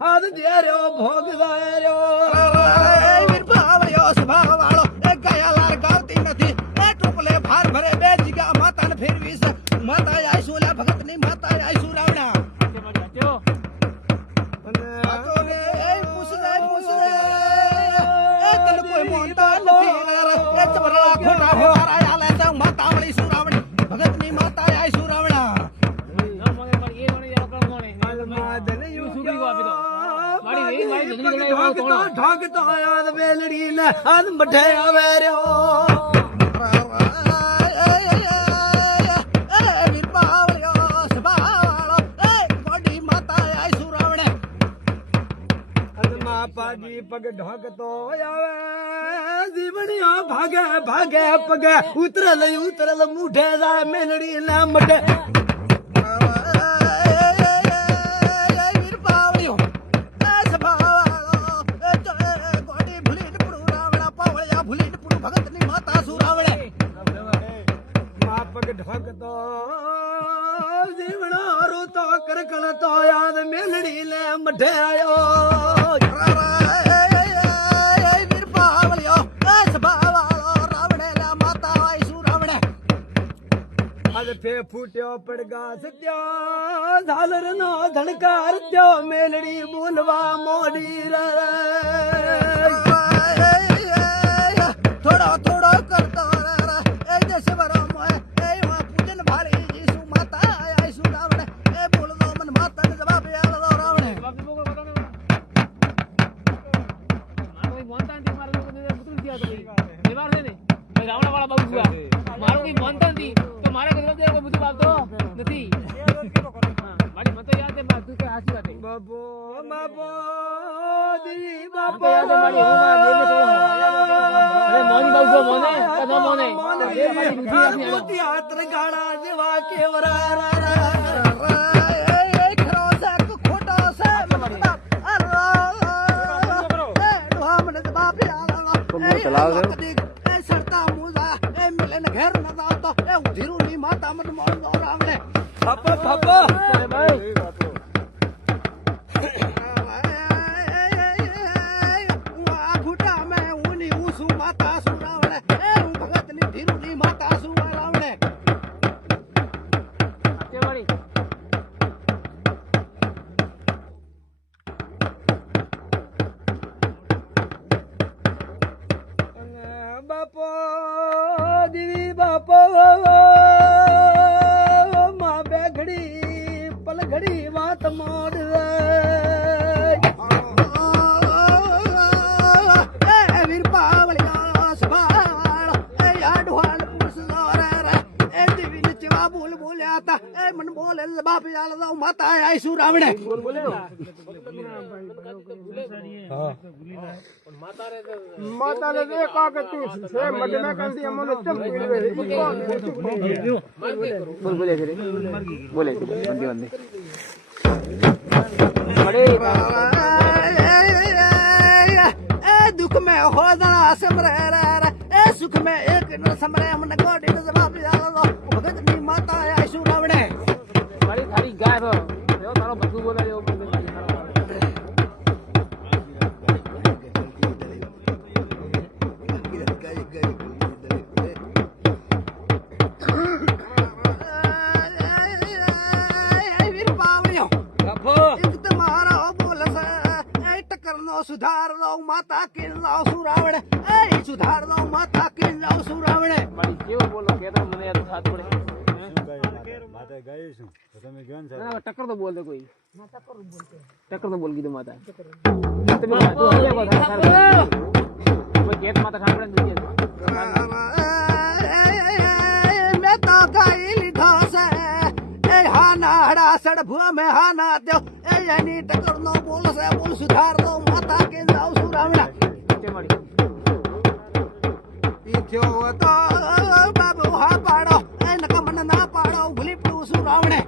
આદ દેર્યો ભોગ દાર્યો વીર બાવળિયો સ્વભાવ વાળો ગયા લાર ગાવતી નથી એ ટુકલે ભાર ભરે બે જીગા માતાને ફેરવી છે માતા આઈસુ લા ભગતની માતા આઈસુ રાવણા ઢોકતો યાદ બેલડી ને આદ મઠે આવે રહ્યો પાજી પગ ઢોકતો આવે જીવણીઓ ભાગે ભાગે પગે ઉતરલ મૂઠે જાય મેલડી ના મઠે ઢોકતો જીવણો રૂતો કરકળતો યાદ મેલડી ને મઠે આયો ફૂટ્યો પડગા સત્યો ઝાલર નો ધણકાર ત્યો મેલડી બોલવા મોડી થોડો થોડો કરતો એ જશે વરો મોય એ પૂજન ભારી જીસુ માતા આઈસુ રાવણે એ બોલતો મન માતા ને જવાબ આલો રાવણે મારો મોનતા નથી મારો પુત્ર થયા તો વ્યવહાર છે ને રાવણા વાળા બાબુ થયા મારો કોઈ મોનતા નથી તો મારે કોઈ બધું આપતો નથી મારી મત યાદ છે તું કે હાસી વાત બાબો બાબો દી બાબો યાદ છે મારી હું માં દેને તો અરે મોની બાબુ મોને કદા મોને મોતી હાથ ગાડા જેવા કેવરા બાપો દીવી બાપો માં બેઘડી પલઘડી વાત મોડ વીર પાવળિયા સભાળ એ આડવાળ પુસલો રે એ દીવી ને ચવા બોલ બોલ્યા તા એ મન બોલે બાપ યાલ દો માતા આઈસુ રાવણે માતા ને એક આગતું છે મડમે કંદી અમને ચમ બોલે दुख में हो जना समरे ए सुख में एक न समरे मन गोडी न जवाब आलो भगत नी माता आईसु रावणे મારી થારી ગાય ભો તારો બધું બોલે એવો सुधार दो माता के नाव सुरावणे ए सुधार दो माता के नाव सुरावणे મારી કેવો બોલો કે તો મને યાદ થાત પડે માતા ગાય છું તો તમે ગન છો ના ટક્કર તો બોલ દે કોઈ माता पर बोलते ટક્કર તો બોલ કીધું માતા તમે તું હવે વાત કોઈ કેત માતા ખાણ પડે નથી मैं तो गाय लीधो से ए हाना हड़ा सड़ भुआ में हाना दो ए यानी टकर नो बोल से बोल सुधार दो माता के नाव सुरावणे તે મળી पीछो तो बाबू हा पाड़ो ए नका मन ना पाड़ो भूली पड़ू सुरावणे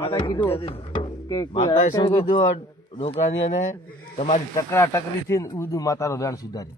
માતા કીધું કે માતા શું કીધું ડોકરાની અને તમારી ટકરા ટકરીથી ઉર્દુ માતાનો વેણ સુધારે